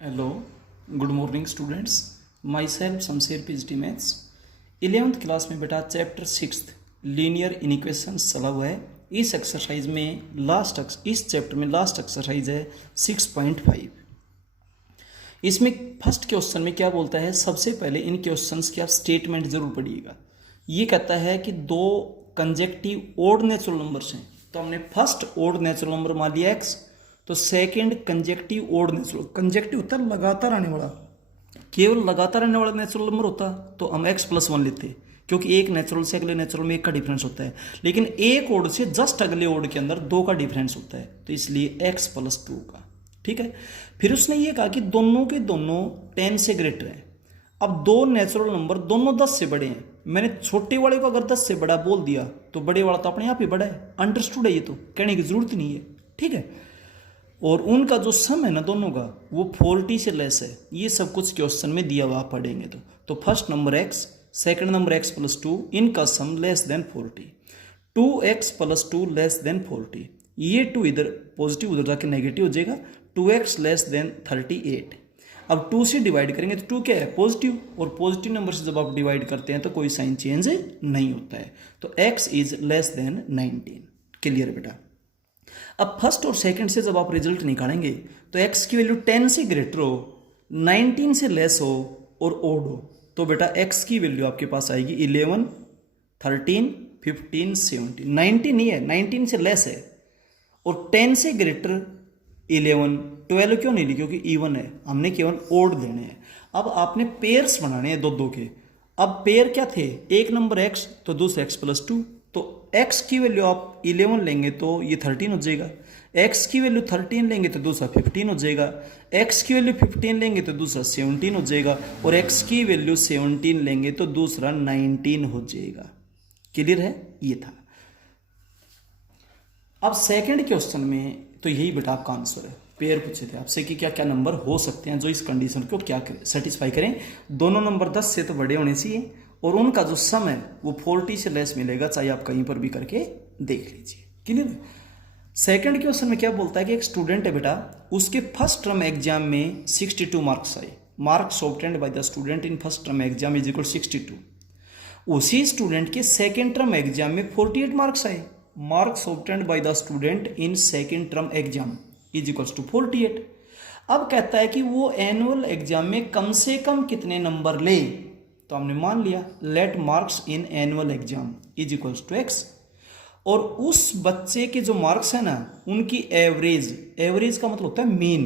Hello, good morning students. Myself Shamsher PhD Maths. 11th class में बेटा chapter 6 linear इनइक्वेशंस चला हुआ है। इस एक्सरसाइज में इस चैप्टर में लास्ट एक्सरसाइज है 6.5। इसमें फर्स्ट क्वेश्चन में क्या बोलता है, सबसे पहले इन क्वेश्चंस की आप स्टेटमेंट जरूर पढ़िएगा। ये कहता है कि दो कंजेक्टिव ओड नेचुरल नंबर्स हैं, तो हमने फर्स्ट ओड नेचुरल नंबर मान लिया x, तो second consecutive odd natural, consecutive होता है लगातार आने वाला, केवल लगातार आने वाला नेचुरल नंबर होता तो हम x+1 लेते, क्योंकि एक नेचुरल से अगले नेचुरल में एक का डिफरेंस होता है, लेकिन एक ओड से जस्ट अगले ओड के अंदर दो का डिफरेंस होता है, तो इसलिए x+2 का। ठीक है, फिर उसने ये कहा कि दोनों के दोनों 10 से ग्रेटर हैं। अब दो नेचुरल नंबर दोनों 10 से बड़े हैं, मैंने छोटे वाले को अगर 10 से बड़ा बोल दिया तो बड़े वाला तो अपने आप ही बड़ा है, अंडरस्टूड है, ये तो कहने की जरूरत नहीं है। ठीक है, और उनका जो सम है ना दोनों का वो 40 से लेस है। ये सब कुछ क्वेश्चन में दिया हुआ, आप पढ़ेंगे तो first number x, second number x+2, इनका sum less than 40, 2x+2 less than 40, ये 2 इधर पॉजिटिव उधर जाके नेगेटिव हो जाएगा, 2x लेस देन 38। अब 2 से डिवाइड करेंगे तो 2 क्या है, पॉजिटिव, और पॉजिटिव नंबर से जब आप डिवाइड करते हैं तो कोई साइन चेंज नहीं होता है, तो x is less then 19। Clear बेटा। अब फर्स्ट और सेकंड से जब आप रिजल्ट निकालेंगे तो x की वैल्यू 10 से ग्रेटर हो, 19 से लेस हो और ओड हो, तो बेटा x की वैल्यू आपके पास आएगी 11, 13, 15, 17। 19 नहीं है, 19 से लेस है, और 10 से ग्रेटर 11, 12 क्यों नहीं ली, क्योंकि इवन है, हमने केवल ओड देने हैं। अब आपने पेयर्स बनाने हैं दो दो के। अब पेयर क्या थे, एक नंबर x तो दूसरा x+2, तो x की वैल्यू आप 11 लेंगे तो ये 13 हो जाएगा, x की वैल्यू 13 लेंगे तो दूसरा 15 हो जाएगा, x की वैल्यू 15 लेंगे तो दूसरा 17 हो जाएगा, और x की वैल्यू 17 लेंगे तो दूसरा 19 हो जाएगा। क्लियर है, ये था। अब सेकंड क्वेश्चन में तो यही बेटा आपका आंसर है। पेयर पूछे थे आपसे कि क्या क्या नंबर हो सकते हैं जो इस कंडीशन को क्या सेटिस्फाई करें, दोनों नंबर 10 से तो बड़े होने चाहिए, और उनका जो सम है वो 40 से लेस मिलेगा, चाहे आप कहीं पर भी करके देख लीजिए। क्लियर। सेकंड क्वेश्चन में क्या बोलता है कि एक स्टूडेंट है बेटा, उसके फर्स्ट टर्म एग्जाम में 62 मार्क्स आए, marks obtained by the student in first term exam is equal 62। उसी स्टूडेंट के सेकेंड टर्म एग्जाम में 48 मार्क्स आए, marks obtained by the student in second term exam is equals to 48। अब कहता है कि वो एनुअल एग्जाम में कम से कम कितने नंबर ले, तो हमने मान लिया let marks in annual exam is equals to x, और उस बच्चे के जो मार्क्स है ना उनकी एवरेज, एवरेज का मतलब होता है मीन,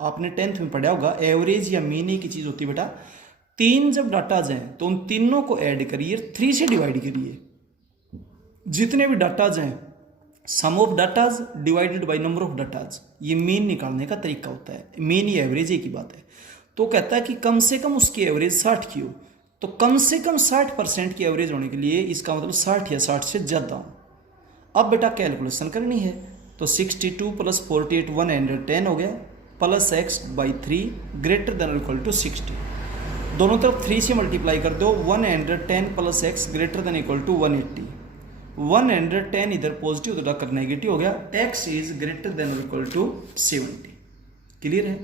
आपने 10th में पढ़ा होगा, एवरेज या मीन एक ही चीज होती है बेटा। तीन जब डाटा जाए तो उन तीनों को ऐड करिए, 3 से डिवाइड करिए, जितने भी डाटाज हैं sum of datas divided by number of datas, ये मीन निकालने का तरीका होता है। मीन या एवरेज एक ही बात है। तो कहता है कि कम से कम उसकी एवरेज 60 की हो, तो कम से कम 60% की एवरेज होने के लिए इसका मतलब 60 या 60 से ज़्यादा हो। अब बेटा कैलकुलेशन करनी है, तो 62 + 48 110 हो गया, plus x/3 greater than equal to 60, दोनों तरफ 3 से मल्टीप्लाई कर दो, 110 + x greater than equal to 180, 110 इधर पॉजिटिव उधर जाकर नेगेटिव हो गया, x is greater than equal to 70। Clear है,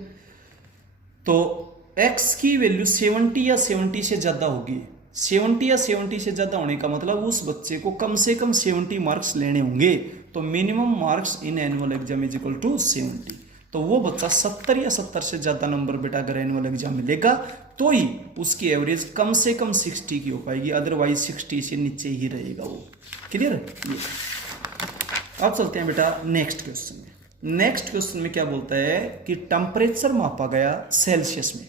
तो x की वैल्यू 70 या 70 से ज़्यादा होगी, 70 या 70 से ज़्यादा होने का मतलब उस बच्चे को कम से कम 70 मार्क्स लेने होंगे, तो minimum marks in annual exam is equal to 70। तो वो बच्चा 70 या 70 से ज़्यादा नंबर बेटा अगर एनुअल एग्जाम में लेगा तो ही उसकी एवरेज कम से कम 60 की हो पाएगी, अदरवाइज 60 से नीचे ही रहेगा वो। क्लियर है ये। अब चलते हैं बेटा नेक्स्ट क्वेश्चन में। नेक्स्ट क्वेश्चन में क्या बोलता है कि टेम्परेचर मापा गया सेल्सियस में,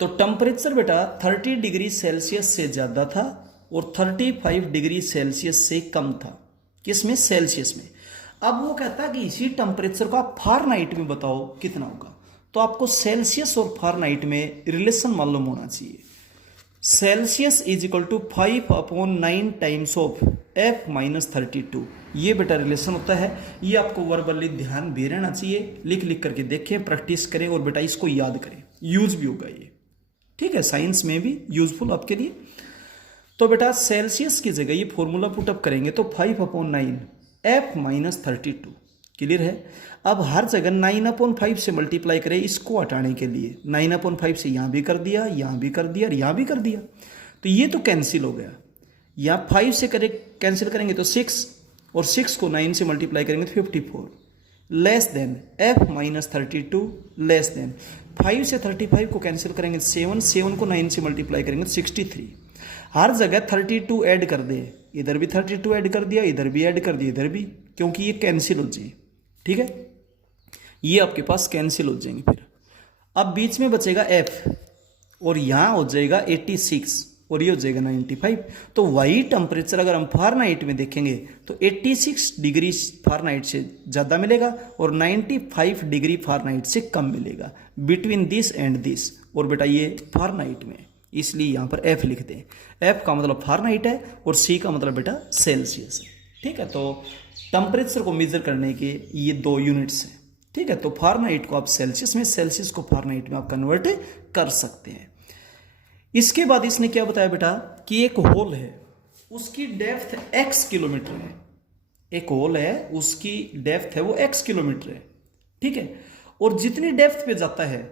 तो टेम्परेचर बेटा 30 डिग्री सेल्सियस से ज़्यादा था और 35 डिग्री सेल्सियस से कम था, किसमें, सेल्सियस में। अब वो कहता है कि इसी टेम्परेचर को आप फारेनहाइट में बताओ कितना होगा, तो आपको सेल्सियस और फारेनहाइट में रिलेशन मालूम होना चाहिए। Celsius is equal to 5/9 times of F-32, ये बेटा रिलेशन होता है। ये आपको वर्बली ध्यान भी रहना चाहिए, लिख लिख करके देखें, प्रैक्टिस करें, और बेटा इसको याद करें, यूज भी होगा ये। ठीक है, साइंस में भी यूजफुल आपके लिए। तो बेटा सेल्सियस की जगह ये फॉर्मूला पुटअप करेंगे तो 5/9 F-32, क्लियर है। अब हर जगह 9/5 से मल्टीप्लाई करें इसको हटाने के लिए। 9/5 से यहाँ भी कर दिया, यहाँ भी कर दिया और यहाँ भी कर दिया, तो ये तो कैंसिल हो गया। यहाँ 5 से करे कैंसिल करेंगे तो 6, और 6 को 9 से मल्टीप्लाई करेंगे तो 54, less than f minus 32 less than 5 से 35 को कैंसिल करेंगे 7, 7 को 9 से मल्टीप्लाई करेंगे तो 63। हर जगह 32 ऐड कर दे, इधर भी 32 ऐड कर दिया, इधर भी ऐड कर दिया, इधर भी, क्योंकि ये कैंसिल हो जाए। ठीक है, ये आपके पास कैंसिल हो जाएंगे। फिर अब बीच में बचेगा f, और यहाँ हो जाएगा 86 और ये हो जाएगा 95। तो वही टेम्परेचर अगर हम फारेनहाइट में देखेंगे तो 86 डिग्री फारेनहाइट से ज़्यादा मिलेगा और 95 डिग्री फारेनहाइट से कम मिलेगा, बिटवीन दिस एंड दिस। और बेटा ये फारेनहाइट में, इसलिए यहाँ पर f लिखते हैं। f का मतलब फारेनहाइट है और c का मतलब बेटा सेल्सियस है। ठीक है, तो टेम्परेचर को मेजर करने के ये 2 यूनिट्स हैं। ठीक है, तो फारेनहाइट को आप सेल्सियस में, सेल्सियस को फारेनहाइट में आप कन्वर्ट कर सकते हैं। इसके बाद इसने क्या बताया बेटा कि एक होल है, उसकी डेप्थ x किलोमीटर है। एक होल है, उसकी डेप्थ है वो x किलोमीटर है। ठीक है, और जितनी डेप्थ पे जाता है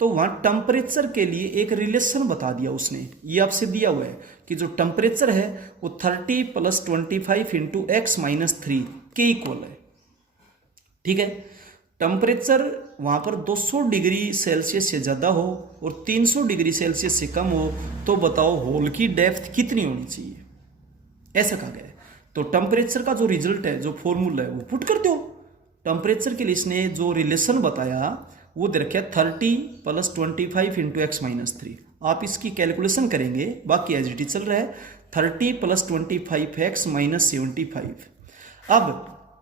तो वहां टेम्परेचर के लिए एक रिलेशन बता दिया उसने। ये आपसे दिया हुआ है कि जो टेम्परेचर है वो 30 + 25 इंटू x - 3 के इक्वल है। ठीक है, टेम्परेचर वहाँ पर 200 डिग्री सेल्सियस से ज़्यादा हो और 300 डिग्री सेल्सियस से कम हो, तो बताओ होल की डेप्थ कितनी होनी चाहिए, ऐसा कहा गया है। तो टेम्परेचर का जो रिजल्ट है, जो फॉर्मूला है वो पुट कर दो। टेम्परेचर के लिए इसने जो रिलेशन बताया वो दे रखा है 30 + 25 इंटू x - 3। आप इसकी कैलकुलेशन करेंगे, बाकी एज इट इज चल रहा है 30 + 25x - 75। अब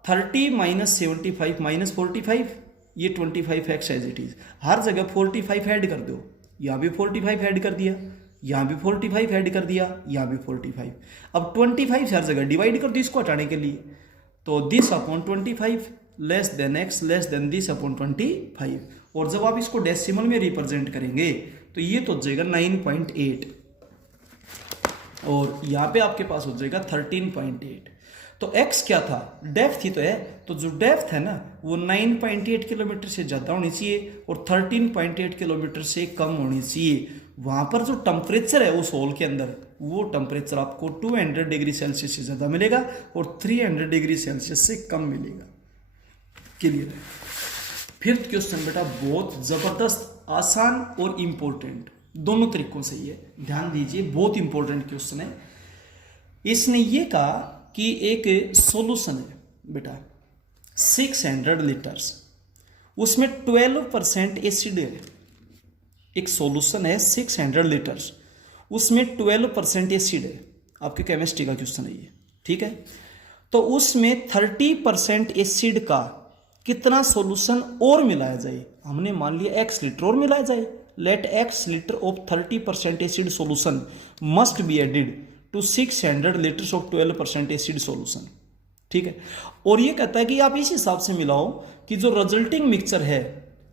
30 - 75 - 45, ये 25x एज इट इज। हर जगह 45 ऐड कर दो, यहाँ भी 45 ऐड कर दिया, यहाँ भी 45 ऐड कर दिया, यहाँ भी 45। अब 25 हर जगह डिवाइड कर दो इसको हटाने के लिए, तो this upon 25 less than x less than this upon 25। और जब आप इसको डेसिमल में रिप्रेजेंट करेंगे तो ये तो हो जाएगा 9.8 और यहाँ पे आपके पास हो जाएगा 13.8। तो x क्या था, डेप्थ ही तो है, तो जो डेप्थ है ना वो 9.8 किलोमीटर से ज़्यादा होनी चाहिए और 13.8 किलोमीटर से कम होनी चाहिए। वहाँ पर जो टेम्परेचर है उस होल के अंदर, वो टेम्परेचर आपको 200 डिग्री सेल्सियस से ज़्यादा मिलेगा और 300 डिग्री सेल्सियस से कम मिलेगा। क्लियर है। फिफ्थ क्वेश्चन बेटा बहुत ज़बरदस्त, आसान और इम्पोर्टेंट, दोनों तरीकों से ये ध्यान दीजिए, बहुत इंपॉर्टेंट क्वेश्चन है। इसने ये कहा कि एक सॉल्यूशन है बेटा 600 लीटर्स, उसमें 12% एसिड है। एक सॉल्यूशन है 600 लीटर्स, उसमें 12% एसिड है। आपके केमिस्ट्री का क्वेश्चन है ये। ठीक है, तो उसमें 30% एसिड का कितना सॉल्यूशन और मिलाया जाए। हमने मान लिया x लीटर और मिलाया जाए। Let x litre of 30% acid solution must be added to 600 litres of 12% acid solution. ठीक है, और ये कहता है कि आप इस हिसाब से मिलाओ कि जो रिजल्टिंग मिक्सचर है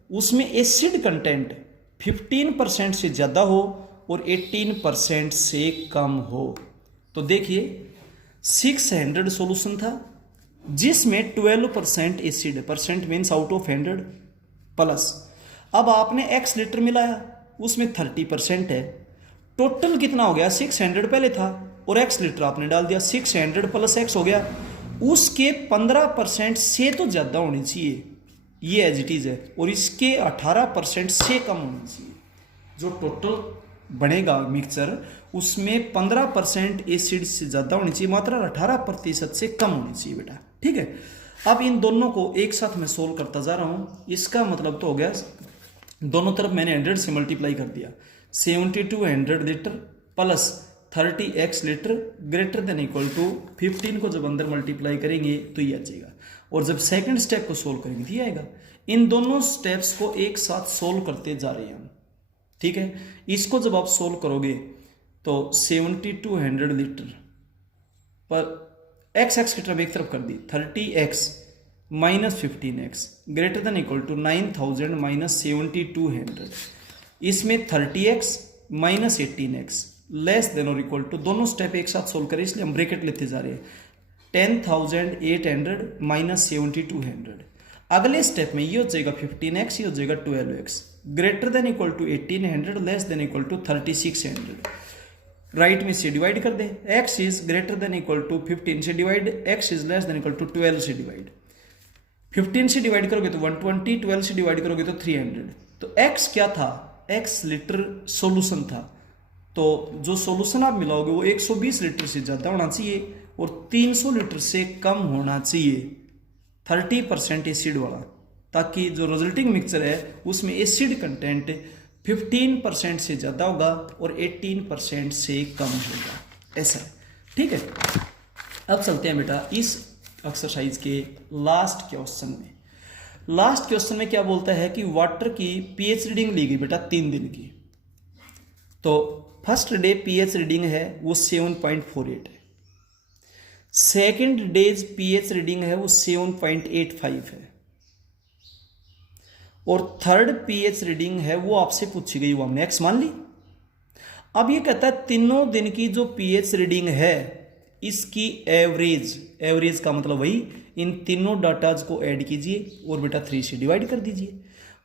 उसमें एसिड कंटेंट 15% से ज़्यादा हो और 18% से कम हो। तो देखिए 600 सॉल्यूशन था जिसमें 12% acid, percent means out of 100 plus, अब आपने x लीटर मिलाया उसमें 30% है। टोटल कितना हो गया, 600 पहले था और x लीटर आपने डाल दिया, 600 + x हो गया। उसके 15% से तो ज़्यादा होनी चाहिए, ये एज इट इज़ है, और इसके 18% से कम होनी चाहिए। जो टोटल बनेगा मिक्सचर उसमें 15% एसिड से ज़्यादा होनी चाहिए, मात्रा 18% से कम होनी चाहिए बेटा। ठीक है, अब इन दोनों को एक साथ मैं सोल्व करता जा रहा हूँ। इसका मतलब तो हो गया दोनों तरफ मैंने 100 से मल्टीप्लाई कर दिया, 7200 litre plus 30x litre greater than equal to 15 को जब अंदर मल्टीप्लाई करेंगे तो ये आ जाएगा। और जब सेकंड स्टेप को सोल्व करेंगे तो ये आएगा। इन दोनों स्टेप्स को एक साथ सोल्व करते जा रहे हैं हम। ठीक है, इसको जब आप सोल्व करोगे तो 7200 लीटर पर x की तरफ एक तरफ कर दी, 30x - 15x greater than equal to 9000 - 7200। इसमें 30x - 18x लेस देन और इक्वल टू, दोनों स्टेप एक साथ सोल्व करें इसलिए हम ब्रैकेट लेते जा रहे हैं, 10800 - 7200। अगले स्टेप में ये हो जाएगा 15x, ये हो जाएगा 12x, greater than equal to 1800, less than equal to 3600। Right में से डिवाइड कर दे, x is greater than equal to 15 से divide, x is less than equal to 12 से डिवाइड। 15 से डिवाइड करोगे तो 120, 12 से डिवाइड करोगे तो 300। तो x क्या था, x लीटर सॉल्यूशन था, तो जो सॉल्यूशन आप मिलाओगे वो 120 लीटर से ज़्यादा होना चाहिए और 300 लीटर से कम होना चाहिए, 30% एसिड वाला, ताकि जो रिजल्टिंग मिक्सचर है उसमें एसिड कंटेंट 15% से ज़्यादा होगा और 18% से कम होगा, ऐसा है। ठीक है, अब चलते हैं बेटा इस एक्सरसाइज के लास्ट क्वेश्चन में। लास्ट क्वेश्चन में क्या बोलता है कि वाटर की पीएच रीडिंग ली गई बेटा 3 दिन की। तो फर्स्ट डे पीएच रीडिंग है वो 7.48 है, सेकेंड डेज पीएच रीडिंग है वो 7.85 है, और थर्ड पीएच रीडिंग है वो आपसे पूछी गई, वो हमने एक्स मान ली। अब ये कहता है तीनों दिन की जो पीएच रीडिंग है इसकी एवरेज, एवरेज का मतलब वही इन तीनों डाटाज को ऐड कीजिए और बेटा 3 से डिवाइड कर दीजिए।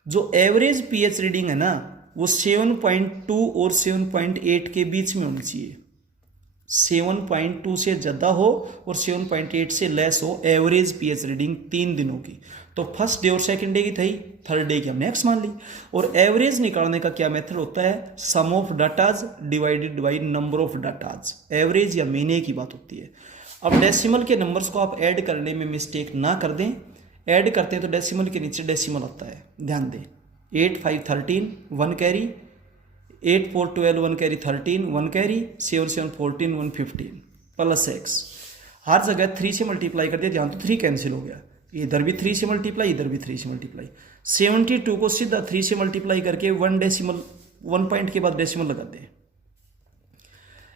जो एवरेज पीएच रीडिंग है ना वो 7.2 और 7.8 के बीच में होनी चाहिए, 7.2 से ज़्यादा हो और 7.8 से लेस हो एवरेज पीएच रीडिंग 3 दिनों की। तो फर्स्ट डे और सेकंड डे की थी, थर्ड डे की हमने एक्स मान ली। और एवरेज निकालने का क्या मेथड होता है, sum of datas divided by number of datas, average या महीने की बात होती है। अब डेसिमल के नंबर्स को आप ऐड करने में मिस्टेक ना कर दें, ऐड करते हैं तो डेसिमल के नीचे डेसिमल आता है, ध्यान दें। 8 5 13 1 carry, 8 4 12 1 carry 13 1 carry, 7 7 14 1 15 plus x. हर जगह 3 से मल्टीप्लाई कर दिया, ध्यान तो 3 कैंसिल हो गया, इधर भी 3 से मल्टीप्लाई, इधर भी 3 से मल्टीप्लाई। 72 को सीधा 3 से मल्टीप्लाई करके 1 डेसिमल, 1 पॉइंट के बाद डेसिमल लगा दें।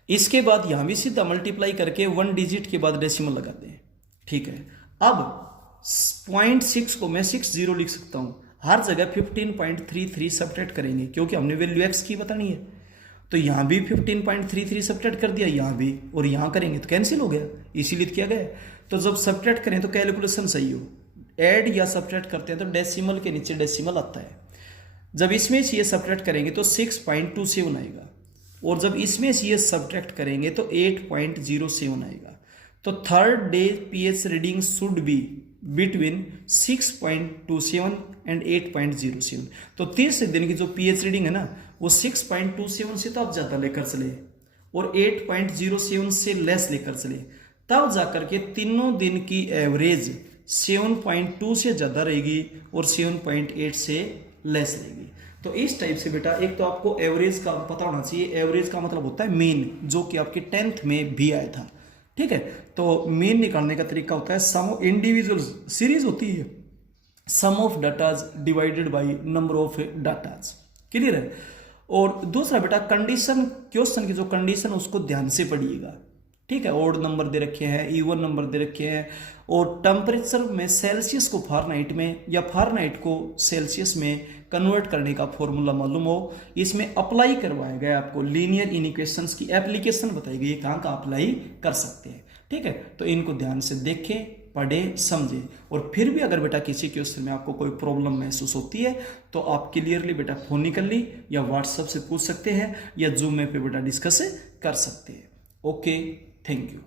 इसके बाद यहां भी सीधा मल्टीप्लाई करके 1 डिजिट के बाद डेसिमल लगा दें। ठीक है, अब 0.6 को मैं 60 लिख सकता हूं, हर जगह 15.33 सब्ट्रैक्ट करेंगे क्योंकि हमने वैल्यू एक्स की बतानी है। तो यहां भी 15.33 सब्ट्रैक्ट कर दिया, यहां भी, और यहां करेंगे तो कैंसिल हो गया, इसीलिए किया गया। तो जब सब्ट्रैक्ट करें तो कैलकुलेशन सही हो, ऐड या सब्ट्रैक्ट करते हैं तो डेसिमल के नीचे डेसिमल आता है। जब इसमें से ये सब्ट्रैक्ट करेंगे तो 6.27 आएगा, और जब इसमें से ये सब्ट्रैक्ट करेंगे तो 8.07 आएगा। तो third day pH reading should be between 6.27 and 8.07। तो तीसरे दिन की जो पीएच रीडिंग है ना वो 6.27 से तो आप ज़्यादा लेकर चले और 8.07 से लेस लेकर चले, तब जाकर के तीनों दिन की एवरेज 7.2 से ज़्यादा रहेगी और 7.8 से लेस रहेगी। तो इस टाइप से बेटा एक तो आपको एवरेज का पता होना चाहिए, एवरेज का मतलब होता है मीन, जो कि आपके 10th में भी आया था। ठीक है, तो मीन निकालने का तरीका होता है सम इंडिविजुअल सीरीज होती है, sum of datas divided by number of datas. Clear है। और दूसरा बेटा कंडीशन, क्वेश्चन की जो कंडीशन उसको ध्यान से पढ़िएगा। ठीक है, ओड नंबर दे रखे हैं, इवन नंबर दे रखे हैं, और टेम्परेचर में सेल्सियस को फारेनहाइट में या फारेनहाइट को सेल्सियस में कन्वर्ट करने का फॉर्मूला मालूम हो, इसमें अप्लाई करवाया गया आपको लीनियर इक्वेशंस की एप्लीकेशन बताई गई, कहाँ का अप्लाई कर सकते हैं। ठीक है, तो इनको ध्यान से देखें, पढ़ें, समझें, और फिर भी अगर बेटा किसी क्वेश्चन में आपको कोई प्रॉब्लम महसूस होती है तो आप क्लियरली बेटा फोन निकल ली या व्हाट्सएप से पूछ सकते हैं या जूम में पे बेटा डिस्कस कर सकते हैं। Okay, thank you.